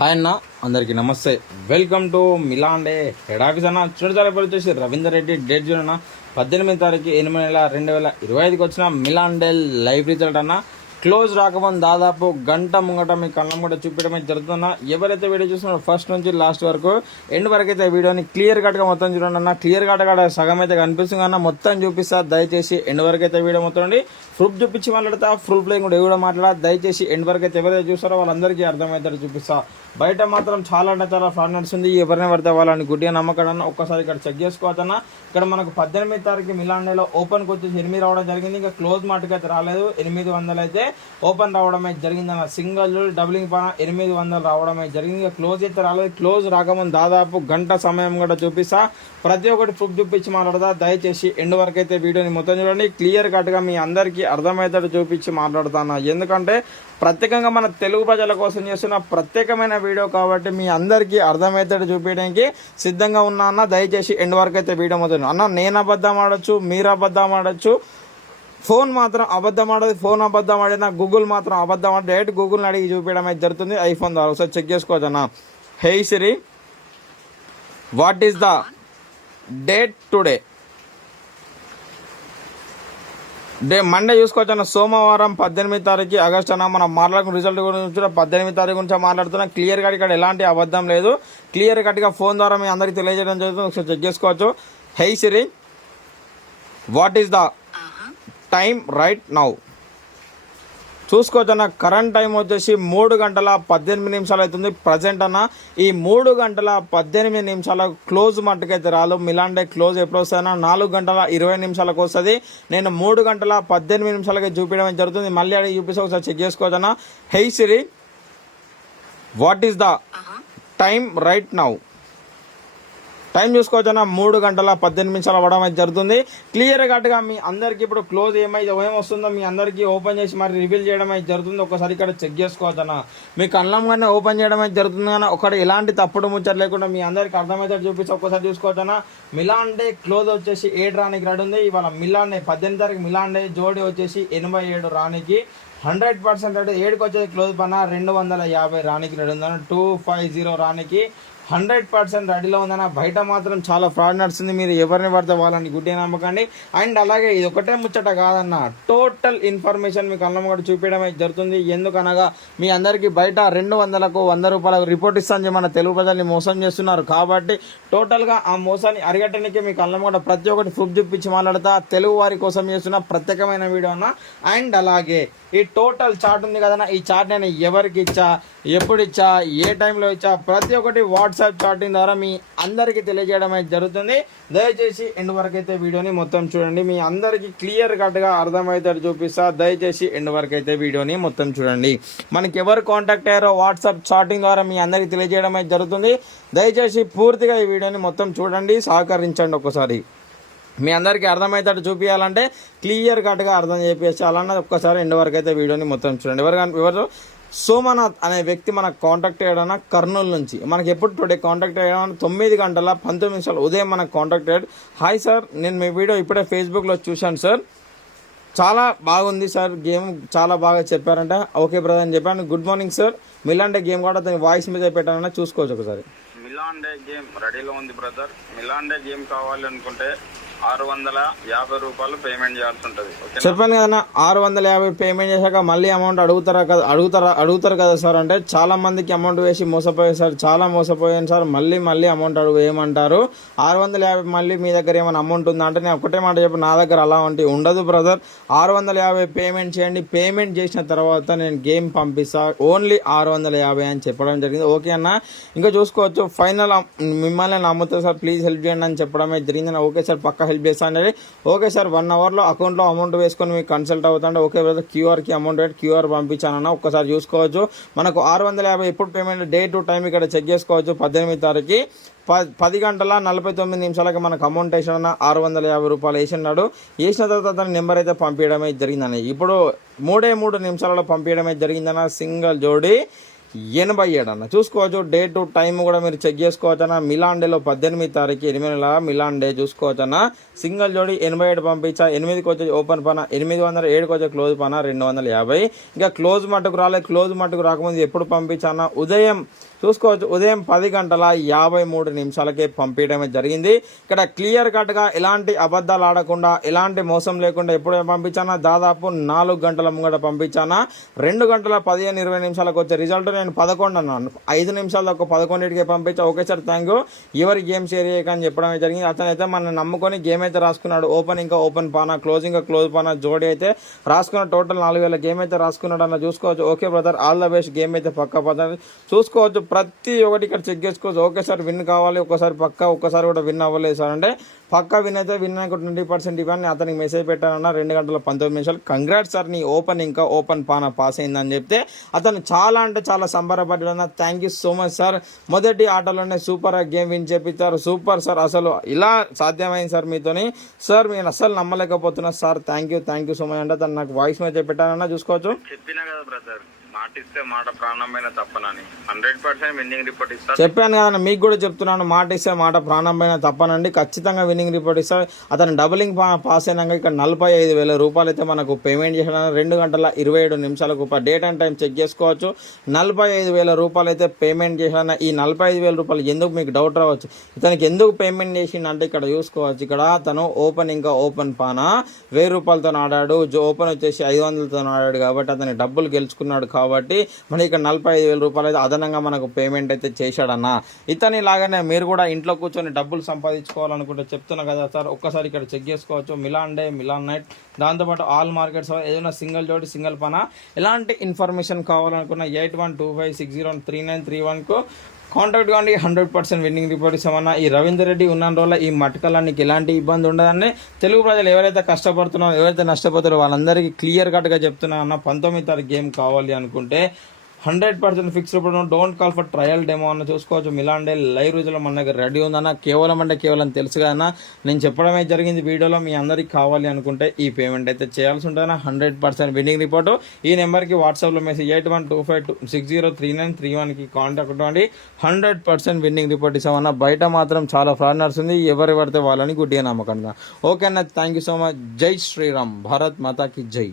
Hi అన్న, అందరికీ నమస్తే. వెల్కమ్ టు మిలాండే హెడ్ ఆఫీస్ అన్న. చూడటానికి వచ్చేసి రవీందర్ రెడ్డి. డేట్ చూడన్న 18 తారీఖు 8 నెల 2025కి వచ్చిన మిలాండే లైవ్ రిజల్ట్ అన్న. క్లోజ్ రాకముందు దాదాపు గంట ముంగట మీ కళ్ళం కూడా చూపించడమే జరుగుతున్నా. ఎవరైతే వీడియో చూస్తున్నారో ఫస్ట్ నుంచి లాస్ట్ వరకు ఎండ్ వరకు అయితే వీడియోని క్లియర్ కట్గా మొత్తం చూడండి అన్న. క్లియర్ కట్గా సగం అయితే కనిపిస్తుంది అన్న, మొత్తం చూపిస్తా. దయచేసి ఎండ్ వరకు అయితే వీడియో మొత్తం అండి ప్రూఫ్ చూపించి మాట్లాడతా. ప్రూఫ్ లేని కూడా ఎవడో మాట్లాడా. దయచేసి ఎండ్ వరకు అయితే ఎవరైతే చూస్తారో వాళ్ళందరికీ అర్థమవుతారు చూపిస్తా. బయట మాత్రం చాలా అంటే చాలా ఫ్రాడ్ నడుస్తుంది. ఎవరిని పడితే వాళ్ళని గుడ్డిగా నమ్మకడన్నా ఒక్కసారి ఇక్కడ చెక్ చేసుకోవచ్చన్నా. ఇక్కడ మనకు 18 తారీఖు మిలాండేలో ఓపెన్కి వచ్చేసి 8 రావడం జరిగింది. ఇంకా క్లోజ్ మాటకి అయితే రాలేదు. 800 అయితే ఓపెన్ రావడం అయితే జరిగిందన్న. సింగిల్ డబులింగ్ పైన 800 రావడం అయితే జరిగింది. ఇంకా క్లోజ్ అయితే రాలేదు. క్లోజ్ రాకముందు దాదాపు గంట సమయం కూడా చూపిస్తా. ప్రతి ఒక్కటి ప్రూఫ్ చూపించి మాట్లాడతా. దయచేసి ఎండ్ వరకు అయితే వీడియోని మొత్తం చూడండి. క్లియర్ కట్గా మీ అందరికీ అర్థమయ్యేటట్టు చూపించి మాట్లాడుతాను. ఎందుకంటే ప్రత్యేకంగా మన తెలుగు ప్రజల కోసం చేస్తున్న ప్రత్యేకమైన వీడియో కాబట్టి మీ అందరికీ అర్థమయ్యేటట్టు చూపించడానికి సిద్ధంగా ఉన్నా అన్న. దయచేసి ఎండ్ వరకు అయితే వీడియో మొత్తం అన్న. నేను అబద్ధం ఆడచ్చు, మీరు అబద్ధం ఆడచ్చు, ఫోన్ మాత్రం అబద్ధం ఆడదు. ఫోన్ అబద్ధం ఆడినా గూగుల్ మాత్రం అబద్ధం ఆడి డైరెక్ట్ గూగుల్ని అడిగి చూపించడం అయితే జరుగుతుంది ఐఫోన్ ద్వారా. ఒకసారి చెక్ చేసుకోవచ్చు అన్న. Hey Siri, what is the date today? Monday చూసుకోవచ్చు అన్న. సోమవారం 18 తారీఖు ఆగస్టు అన్న. మనం మాట్లాడుకున్న రిజల్ట్ గురించి 18 తారీఖు గురించి మాట్లాడుతున్నాం. క్లియర్ కట్ ఇక్కడ ఎలాంటి అబద్ధం లేదు. క్లియర్ కట్గా ఫోన్ ద్వారా మీ అందరికీ తెలియజేయడం జరుగుతుంది. ఒకసారి చెక్ చేసుకోవచ్చు. Hey Siri, what is the time right now? చూసుకోవచ్చు అన్న. కరెంట్ టైం వచ్చేసి 3 గంటల 18 నిమిషాలు అవుతుంది ప్రజెంట్ అన్న. ఈ 3 గంటల 18 నిమిషాల క్లోజ్ మట్టుకైతే రాదు. మిలాండే క్లోజ్ ఎప్పుడు వస్తుందన్నా 4 గంటల 20 నిమిషాలకు వస్తుంది. నేను 3 గంటల 18 నిమిషాలకి చూపించడం జరుగుతుంది. మళ్ళీ అడిగి చూపిస్తే ఒకసారి చెక్ చేసుకోవచ్చు అన్న. Hey Siri, what is the time right now? Time చూసుకోవచ్చు అన్న. 3 గంటల 18 నిమిషాలు అవ్వడం అయితే జరుగుతుంది. క్లియర్ కట్గా మీ అందరికీ ఇప్పుడు క్లోజ్ ఏమొస్తుందో మీ అందరికీ ఓపెన్ చేసి మరి రివీల్ చేయడం అయితే జరుగుతుంది. ఒకసారి ఇక్కడ చెక్ చేసుకోవచ్చు అన్న. మీకు అన్నంగానే ఓపెన్ చేయడం అయితే జరుగుతుంది అన్న. ఒకటి ఎలాంటి తప్పుడు ముచ్చట లేకుండా మీ అందరికీ అర్థమైతే చూపిస్తే ఒక్కసారి చూసుకోవచ్చు అన్న. మిలాండే క్లోజ్ వచ్చేసి 7 రానికి రెడీ ఉంది. ఇవాళ మిలాండే 18 తారీఖు మిలాండే జోడి వచ్చేసి 87 రానికి 100% రెడీ. 7కి వచ్చేసి క్లోజ్ పైన 250 రానికి రెడీ ఉందన్న. 250 రానికి 100% రెడీలో ఉందన్న. బయట మాత్రం చాలా ఫ్రాడ్ నడుస్తుంది. మీరు ఎవరిని పడితే వాళ్ళని గుడ్డి నమ్మకండి. అండ్ అలాగే ఇది ఒకటే ముచ్చట కాదన్న, టోటల్ ఇన్ఫర్మేషన్ మీకు అన్నం కూడా చూపించడం అయితే జరుగుతుంది. ఎందుకనగా మీ అందరికీ బయట 200కు 100 రూపాయలకు రిపోర్ట్ ఇస్తాను మన తెలుగు ప్రజల్ని మోసం చేస్తున్నారు. కాబట్టి టోటల్గా ఆ మోసాన్ని అరిగట్టడానికి మీకు అన్నం కూడా ప్రతి ఒక్కటి ప్రూఫ్ చూపించి మాట్లాడతా. తెలుగు వారి కోసం చేస్తున్న ప్రత్యేకమైన వీడియో అన్న. అండ్ అలాగే ఈ టోటల్ చార్ట్ ఉంది కదన్నా, ఈ చార్ట్ నేను ఎవరికి ఇచ్చా, ఎప్పుడు ఇచ్చా, ఏ టైంలో ఇచ్చా, ప్రతి ఒక్కటి వాట్సాప్ చాటింగ్ ద్వారా మీ అందరికీ తెలియజేయడం అయితే జరుగుతుంది. దయచేసి ఎండ్ వరకు అయితే వీడియోని మొత్తం చూడండి. మీ అందరికీ క్లియర్ కట్గా అర్థమవుతాడు చూపిస్తా. దయచేసి ఎండ్ వరకు అయితే వీడియోని మొత్తం చూడండి. మనకి ఎవరు కాంటాక్ట్ అయ్యారో వాట్సాప్ చాటింగ్ ద్వారా మీ అందరికీ తెలియజేయడం అయితే జరుగుతుంది. దయచేసి పూర్తిగా ఈ వీడియోని మొత్తం చూడండి, సహకరించండి. ఒకసారి మీ అందరికీ అర్థమవుతాడు చూపించాలంటే క్లియర్ కట్గా అర్థం చేయించాలన్నది ఒక్కసారి ఎండ్ వరకు అయితే వీడియోని మొత్తం చూడండి. ఎవరు సోమనాథ్ అనే వ్యక్తి మనకు కాంటాక్ట్ అయ్యాడన్న కర్నూలు నుంచి. మనకి ఎప్పుడు టుడే కాంటాక్ట్ అయ్యాడన్న 9 గంటల 19 నిమిషాలు ఉదయం మనకు కాంటాక్ట్ అయ్యాడు. హాయ్ సార్, నేను మీ వీడియో ఇప్పుడే ఫేస్బుక్లో చూశాను సార్, చాలా బాగుంది సార్, గేమ్ చాలా బాగా చెప్పారంట. ఓకే బ్రదర్ అని చెప్పాను. గుడ్ మార్నింగ్ సార్, మిలాండే గేమ్ కూడా అతని వాయిస్ మీద పెట్టానన్నా చూసుకోవచ్చు ఒకసారి. మిలాండే గేమ్ రెడీలో ఉంది బ్రదర్. మిలాండే గేమ్ కావాలి అనుకుంటే 650 రూపాయలు పేమెంట్ చేయాల్సి ఉంటుంది. చెప్పాను కదన్నా, 650 పేమెంట్ చేశాక మళ్ళీ అమౌంట్ అడుగుతారు కదా సార్ అంటే చాలా మందికి అమౌంట్ వేసి మోసపోయారు సార్, చాలా మోసపోయాను సార్, మళ్ళీ అమౌంట్ ఏమంటారు 650 మళ్ళీ మీ దగ్గర ఏమైనా అమౌంట్ ఉందా అంటే నేను ఒకటే మాట చెప్పి నా దగ్గర అలా అంటే ఉండదు బ్రదర్. 650 పేమెంట్ చేయండి, పేమెంట్ చేసిన తర్వాత నేను గేమ్ పంపిస్తా, ఓన్లీ 650 అని చెప్పడం జరిగింది. ఓకే అన్న, ఇంకా చూసుకోవచ్చు. ఫైనల్ మిమ్మల్ని నమ్ముతా సార్, ప్లీజ్ హెల్ప్ చేయండి అని చెప్పడమే జరిగింది. ఓకే సార్, పక్క హెల్ప్ చేస్తాను. ఓకే సార్, 1 అవర్లో అకౌంట్లో అమౌంట్ వేసుకొని మీకు కన్సల్ట్ అవుతాంటే ఓకే బ్రదర్, క్యూఆర్కి అమౌంట్ క్యూఆర్ పంపించానన్న. ఒక్కసారి చూసుకోవచ్చు. మనకు 650 ఎప్పుడు పేమెంట్ డే టు టైం ఇక్కడ చెక్ చేసుకోవచ్చు. 18 తారీఖు 10 గంటల 49 నిమిషాలకి మనకు అమౌంట్ వేసాడన్న. 650 రూపాయలు వేసినాడు. వేసిన తర్వాత అతని నెంబర్ అయితే పంపించడమే జరిగిందని. ఇప్పుడు 3 నిమిషాలలో పంపించడమే జరిగిందన్న. సింగిల్ జోడి 87 అన్న. చూసుకోవచ్చు డేట్ టైం కూడా మీరు చెక్ చేసుకోవచ్చు అన్న. మిలాన్ డేలో 18 తారీఖు 8 నెలల మిలాన్ డే చూసుకోవచ్చు అన్న. సింగిల్ జోడి 87 పంపించా. 8కి వచ్చి ఓపెన్ పన 800, 7కి వచ్చే క్లోజ్ పన 250. ఇంకా క్లోజ్ మట్టుకు రాలేదు. క్లోజ్ మట్టుకు రాకముందు ఎప్పుడు పంపించానా ఉదయం చూసుకోవచ్చు ఉదయం 10:53 పంపించడమే జరిగింది. ఇక్కడ క్లియర్ కట్ గా ఎలాంటి అబద్ధాలు ఆడకుండా ఎలాంటి మోసం లేకుండా ఎప్పుడు పంపించానా దాదాపు 4 గంటల ముంగట పంపించానా. 2:15-20 వచ్చే రిజల్ట్ నేను 11 అన్నాను. 5 నిమిషాలు ఒక 11కే పంపించా. ఓకే సార్ థ్యాంక్ యూ, ఎవరి గేమ్ షేర్ చేయకని చెప్పడం జరిగింది. అతనైతే మన నమ్ముకొని గేమ్ అయితే రాసుకున్నాడు. ఓపెన్ ఇంకా ఓపెన్ పానా, క్లోజ్ ఇంకా క్లోజ్ పానా జోడి అయితే రాసుకున్న. టోటల్ 4000 గేమ్ అయితే రాసుకున్నాడు అన్న. చూసుకోవచ్చు. Okay brother all the best. Game అయితే పక్కా పద్ధతి చూసుకోవచ్చు. ప్రతి ఒక్కటి ఇక్కడ చెక్ చేసుకోవచ్చు. ఓకే సార్ విన్ కావాలి, ఒక్కసారి పక్కా, ఒక్కసారి కూడా విన్ అవ్వలేదు సార్ అంటే పక్కా విన్ అయితే విన్ అయ్యి 20% ఇవ్వని అతనికి మెసేజ్ పెట్టానన్న. 2:19 కంగ్రాట్స్ సార్ నీ ఓపెన్ ఇంకా ఓపెన్ పాన పాస్ అయిందని చెప్తే అతను చాలా అంటే చాలా సంబరపడ్డాడన్న. Thank you so much sir, మొదటి ఆటలోనే సూపర్ గేమ్ విన్ చేపించారు. సూపర్ సార్, అసలు ఇలా సాధ్యమైంది సార్ మీతోని సార్, నేను అసలు నమ్మలేకపోతున్నా sir. Thank you so much అంటే తను నాకు వాయిస్ మెసేజ్ పెట్టానన్న. చూసుకోవచ్చు. చెప్పినా కదా బ్రదర్, మాట ఇస్తే మాట ప్రాణమైన తప్పనని. 100% విన్నింగ్ రిపోర్ట్ ఇస్తా. చెప్పాను కదన్న, మీకు కూడా చెప్తున్నాను. మాట ఇస్తే మాట ప్రాణమైన తప్పనండి. ఖచ్చితంగా విన్నింగ్ రిపోర్ట్ ఇస్తారు. అతను డబులింగ్ పాస్ అయినాక ఇక్కడ 45,000 రూపాయలు అయితే మనకు పేమెంట్ చేసిన. 2:27 డేట్ అండ్ టైం చెక్ చేసుకోవచ్చు. 45,000 రూపాయలు అయితే పేమెంట్ చేసిన. ఈ 45,000 రూపాయలు ఎందుకు మీకు డౌట్ రావచ్చు, ఇతనికి ఎందుకు పేమెంట్ చేసిండంటే ఇక్కడ చూసుకోవచ్చు. ఇక్కడ తను ఓపెన్ ఇంకా ఓపెన్ పాన 1000 రూపాయలతో ఆడాడు. ఓపెన్ వచ్చేసి 500తో ఆడాడు కాబట్టి అతని డబ్బులు గెలుచుకున్నాడు. కాబట్టి మనకి ఇక్కడ 45,000 రూపాయలు అయితే అదనంగా మనకు పేమెంట్ అయితే చేశాడన్న. ఇతని లాగానే మీరు కూడా ఇంట్లో కూర్చొని డబ్బులు సంపాదించుకోవాలనుకుంటే చెప్తున్నా కదా సార్, ఒక్కసారి ఇక్కడ చెక్ చేసుకోవచ్చు. మిలాన్ డే, మిలాన్ నైట్, దాంతోపాటు ఆల్ మార్కెట్స్ ఏదైనా సింగిల్ జోడి సింగిల్ పన ఎలాంటి ఇన్ఫర్మేషన్ కావాలనుకున్న 8125603931కు కాంటాక్ట్ కాండి. 100% విన్నింగ్ రిపోర్ట్ ఇస్తామన్నా. ఈ రవీందర్ రెడ్డి ఉన్న రోజుల ఈ మటకలానికి ఎలాంటి ఇబ్బంది ఉండదని తెలుగు ప్రజలు ఎవరైతే కష్టపడుతున్నారో ఎవరైతే నష్టపోతారో వాళ్ళందరికీ క్లియర్ కట్గా చెప్తున్నా అన్న. 19వ తారీఖు గేమ్ కావాలి అనుకుంటే 100% fix report. Don't call for trial demo అన్న. చూసుకోవచ్చు. మిలాన్ డే లైవ్ రిజల్ట్ మన దగ్గర రెడీ ఉందన్న. కేవలం తెలుసు కదన్నా, నేను చెప్పడమే జరిగింది వీడియోలో. మీ అందరికి కావాలి అనుకుంటే ఈ పేమెంట్ అయితే చేయాల్సి ఉంటుందన్న. 100% విన్నింగ్ రిపోర్టు. ఈ నెంబర్కి వాట్సాప్లో మెసేజ్ 8125603931కి కాంటాక్ట్ అవ్వండి. 100% విన్నింగ్ రిపోర్ట్ ఇస్తామన్నా. బయట మాత్రం చాలా ఫ్రాడ్ నడుస్తుంది. ఎవరు పడితే వాళ్ళని గుడ్డిగా నమ్మకంగా. ఓకే అన్న, థ్యాంక్ యూ సో మచ్. జై శ్రీరామ్, భారత్ మాతాకి జై.